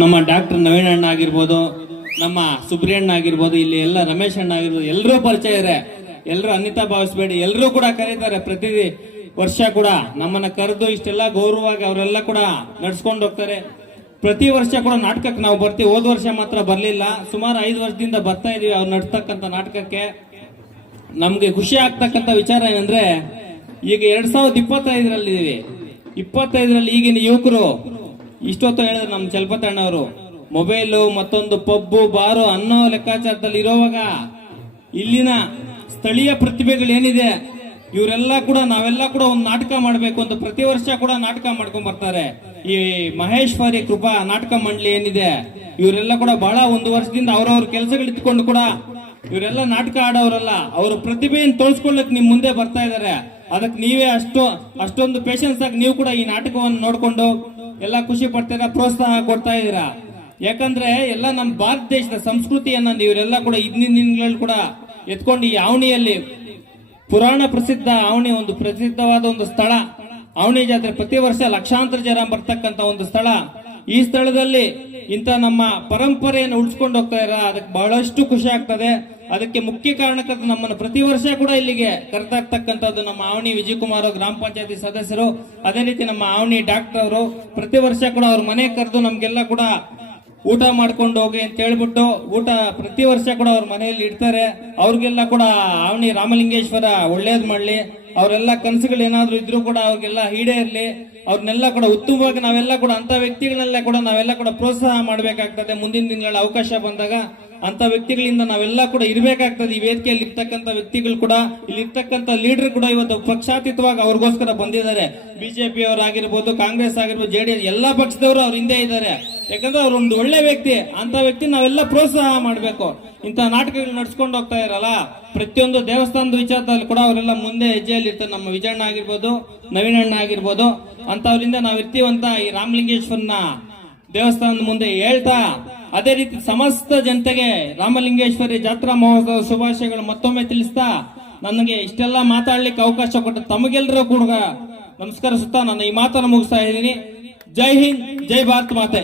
ನಮ್ಮ ಡಾಕ್ಟರ್ ನವೀನ್ ಅಣ್ಣ ಆಗಿರ್ಬೋದು, ನಮ್ಮ ಸುಬ್ರಿಯಣ್ಣ ಆಗಿರ್ಬೋದು, ಇಲ್ಲಿ ಎಲ್ಲ ರಮೇಶ್ ಅಣ್ಣ ಆಗಿರ್ಬೋದು, ಎಲ್ಲರೂ ಪರಿಚಯ ಇದೆ. ಎಲ್ಲರೂ ಅನ್ಯತಾ ಭಾವಿಸ್ಬೇಡಿ, ಎಲ್ಲರೂ ಕೂಡ ಕರೀತಾರೆ. ಪ್ರತಿ ವರ್ಷ ಕೂಡ ನಮ್ಮನ್ನ ಕರೆದು ಇಷ್ಟೆಲ್ಲ ಗೌರವವಾಗಿ ಅವರೆಲ್ಲ ಕೂಡ ನಡ್ಸ್ಕೊಂಡು ಹೋಗ್ತಾರೆ. ಪ್ರತಿ ವರ್ಷ ಕೂಡ ನಾಟಕಕ್ಕೆ ನಾವು ಬರ್ತೀವಿ. ಹೋದ ವರ್ಷ ಮಾತ್ರ ಬರ್ಲಿಲ್ಲ, ಸುಮಾರು 5 ವರ್ಷದಿಂದ ಬರ್ತಾ ಇದೀವಿ ಅವ್ರು ನಡ್ಸ್ತಕ್ಕಂಥ ನಾಟಕಕ್ಕೆ. ನಮ್ಗೆ ಖುಷಿ ಆಗ್ತಕ್ಕಂಥ ವಿಚಾರ ಏನಂದ್ರೆ, ಈಗ 2025ರಲ್ಲಿ ಇದೀವಿ. 25ರಲ್ಲಿ ಈಗಿನ ಯುವಕರು ಇಷ್ಟೊತ್ತು ಹೇಳಿದ್ರೆ ನಮ್ಮ ಚಲಪತಣ್ಣವರು ಮೊಬೈಲು ಮತ್ತೊಂದು ಪಬ್ಬು ಬಾರು ಅನ್ನೋ ಲೆಕ್ಕಾಚಾರದಲ್ಲಿ ಇರೋವಾಗ ಇಲ್ಲಿನ ಸ್ಥಳೀಯ ಪ್ರತಿಭೆಗಳು ಏನಿದೆ ಇವರೆಲ್ಲ ಕೂಡ ನಾವೆಲ್ಲ ಕೂಡ ಒಂದು ನಾಟಕ ಮಾಡಬೇಕು ಅಂತ ಪ್ರತಿ ವರ್ಷ ಕೂಡ ನಾಟಕ ಮಾಡ್ಕೊಂಡ್ ಬರ್ತಾರೆ. ಈ ಮಹೇಶ್ವರಿ ಕೃಪಾ ನಾಟಕ ಮಂಡಳಿ ಏನಿದೆ ಇವರೆಲ್ಲ ಕೂಡ ಬಹಳ 1 ವರ್ಷದಿಂದ ಅವ್ರವ್ರ ಕೆಲಸಗಳು ಇಟ್ಕೊಂಡು ಕೂಡ ಇವರೆಲ್ಲ ನಾಟಕ ಆಡೋರಲ್ಲ, ಅವ್ರ ಪ್ರತಿಭೆಯನ್ನು ತೋರಿಸ್ಕೊಳ್ಳಕ್ ನಿಮ್ ಮುಂದೆ ಬರ್ತಾ ಇದಾರೆ. ಅದಕ್ಕೆ ನೀವೇ ಅಷ್ಟೊಂದು ಪೇಷನ್ಸ್ ಆಗಿ ನೀವು ಕೂಡ ಈ ನಾಟಕವನ್ನು ನೋಡ್ಕೊಂಡು ಎಲ್ಲ ಖುಷಿ ಪಡ್ತೀರಾ, ಪ್ರೋತ್ಸಾಹ ಕೊಡ್ತಾ ಇದೀರಾ. ಯಾಕಂದ್ರೆ ಎಲ್ಲ ನಮ್ಮ ಭಾರತ ದೇಶದ ಸಂಸ್ಕೃತಿಯನ್ನ ನೀವರೆಲ್ಲ ಕೂಡ ಹಿಂದಿನ ದಿನಗಳಲ್ಲಿ ಕೂಡ ಎತ್ಕೊಂಡು ಈ ಆವಣಿಯಲ್ಲಿ ಪುರಾಣ ಪ್ರಸಿದ್ಧ ಆವಣಿ, ಒಂದು ಪ್ರಸಿದ್ಧವಾದ ಒಂದು ಸ್ಥಳ ಆವಣಿ ಜಾತ್ರೆ. ಪ್ರತಿ ವರ್ಷ ಲಕ್ಷಾಂತರ ಜನ ಬರ್ತಕ್ಕಂತ ಒಂದು ಸ್ಥಳ. ಈ ಸ್ಥಳದಲ್ಲಿ ಇಂತ ನಮ್ಮ ಪರಂಪರೆಯನ್ನು ಉಳಿಸ್ಕೊಂಡು ಹೋಗ್ತಾ ಇರ, ಅದಕ್ಕೆ ಬಹಳಷ್ಟು ಖುಷಿ ಆಗ್ತದೆ. ಅದಕ್ಕೆ ಮುಖ್ಯ ಕಾರಣಕರ್ತರು ನಮ್ಮನ್ನು ಪ್ರತಿ ವರ್ಷ ಕೂಡ ಇಲ್ಲಿಗೆ ಕರೆತಾ ಇರ್ತಕ್ಕಂಥದ್ದು ನಮ್ಮ ಆವಣಿ ವಿಜಯಕುಮಾರ್ ಗ್ರಾಮ ಪಂಚಾಯತಿ ಸದಸ್ಯರು, ಅದೇ ರೀತಿ ನಮ್ಮ ಆವಣಿ ಡಾಕ್ಟರ್ ಅವರು. ಪ್ರತಿ ವರ್ಷ ಕೂಡ ಅವ್ರ ಮನೆ ಕರೆದು ನಮ್ಗೆಲ್ಲ ಕೂಡ ಊಟ ಮಾಡ್ಕೊಂಡು ಹೋಗಿ ಅಂತ ಹೇಳ್ಬಿಟ್ಟು ಊಟ ಪ್ರತಿ ವರ್ಷ ಕೂಡ ಅವ್ರ ಮನೆಯಲ್ಲಿ ಇಡ್ತಾರೆ. ಅವ್ರಿಗೆಲ್ಲ ಕೂಡ ಆವಣಿ ರಾಮಲಿಂಗೇಶ್ವರ ಒಳ್ಳೇದ್ ಮಾಡ್ಲಿ, ಅವರೆಲ್ಲ ಕನಸುಗಳು ಏನಾದ್ರು ಇದ್ರು ಕೂಡ ಅವ್ರಿಗೆಲ್ಲ ಈಡೇರ್ಲಿ. ಅವ್ರನ್ನೆಲ್ಲ ಕೂಡ ಉತ್ತಮವಾಗಿ ನಾವೆಲ್ಲ ಕೂಡ ಅಂತ ವ್ಯಕ್ತಿಗಳನ್ನೆಲ್ಲ ಕೂಡ ನಾವೆಲ್ಲ ಕೂಡ ಪ್ರೋತ್ಸಾಹ ಮಾಡ್ಬೇಕಾಗ್ತದೆ. ಮುಂದಿನ ದಿನಗಳ ಅವಕಾಶ ಬಂದಾಗ ಅಂತ ವ್ಯಕ್ತಿಗಳಿಂದ ನಾವೆಲ್ಲ ಕೂಡ ಇರ್ಬೇಕಾಗ್ತದೆ. ಈ ವೇದಿಕೆಯಲ್ಲಿ ಇರ್ತಕ್ಕಂಥ ವ್ಯಕ್ತಿಗಳು ಕೂಡ, ಇಲ್ಲಿ ಇರ್ತಕ್ಕಂಥ ಲೀಡರ್ ಕೂಡ ಇವತ್ತು ಪಕ್ಷಾತೀತವಾಗಿ ಅವ್ರಿಗೋಸ್ಕರ ಬಂದಿದ್ದಾರೆ. ಬಿಜೆಪಿ ಅವರಾಗಿರ್ಬೋದು, ಕಾಂಗ್ರೆಸ್ ಆಗಿರ್ಬೋದು, JDS ಎಲ್ಲಾ ಪಕ್ಷದವರು ಅವ್ರ ಹಿಂದೆ ಇದ್ದಾರೆ. ಯಾಕಂದ್ರೆ ಅವ್ರ ಒಂದು ಒಳ್ಳೆ ವ್ಯಕ್ತಿ, ಅಂತ ವ್ಯಕ್ತಿ ನಾವೆಲ್ಲ ಪ್ರೋತ್ಸಾಹ ಮಾಡ್ಬೇಕು. ಇಂಥ ನಾಟಕಗಳು ನಡ್ಸ್ಕೊಂಡು ಹೋಗ್ತಾ ಇರಲ್ಲ, ಪ್ರತಿಯೊಂದು ದೇವಸ್ಥಾನದ ವಿಚಾರದಲ್ಲಿ ಕೂಡ ಅವರೆಲ್ಲ ಮುಂದೆ ಹೆಜ್ಜೆಯಲ್ಲಿ ಇರ್ತಾರೆ. ನಮ್ಮ ವಿಜಯಣ್ಣ ಆಗಿರ್ಬೋದು, ನವೀನಣ್ಣ ಆಗಿರ್ಬೋದು, ಅಂತವರಿಂದ ನಾವ್ ಇರ್ತೀವಂತ ಈ ರಾಮಲಿಂಗೇಶ್ವರನ ದೇವಸ್ಥಾನದ ಮುಂದೆ ಹೇಳ್ತಾ, ಅದೇ ರೀತಿ ಸಮಸ್ತ ಜನತೆಗೆ ರಾಮಲಿಂಗೇಶ್ವರಿ ಜಾತ್ರಾ ಮಹೋತ್ಸವ ಶುಭಾಶಯಗಳು ಮತ್ತೊಮ್ಮೆ ತಿಳಿಸ್ತಾ, ನನಗೆ ಇಷ್ಟೆಲ್ಲ ಮಾತಾಡ್ಲಿಕ್ಕೆ ಅವಕಾಶ ಕೊಟ್ಟ ತಮಗೆಲ್ಲರೂ ಕೂಡ ನಮಸ್ಕರಿಸುತ್ತಾ ನನ್ನ ಈ ಮಾತನ್ನು ಮುಗಿಸ್ತಾ ಇದ್ದೀನಿ. ಜೈ ಹಿಂದ್, ಜೈ ಭಾರತ್ ಮಾತೆ.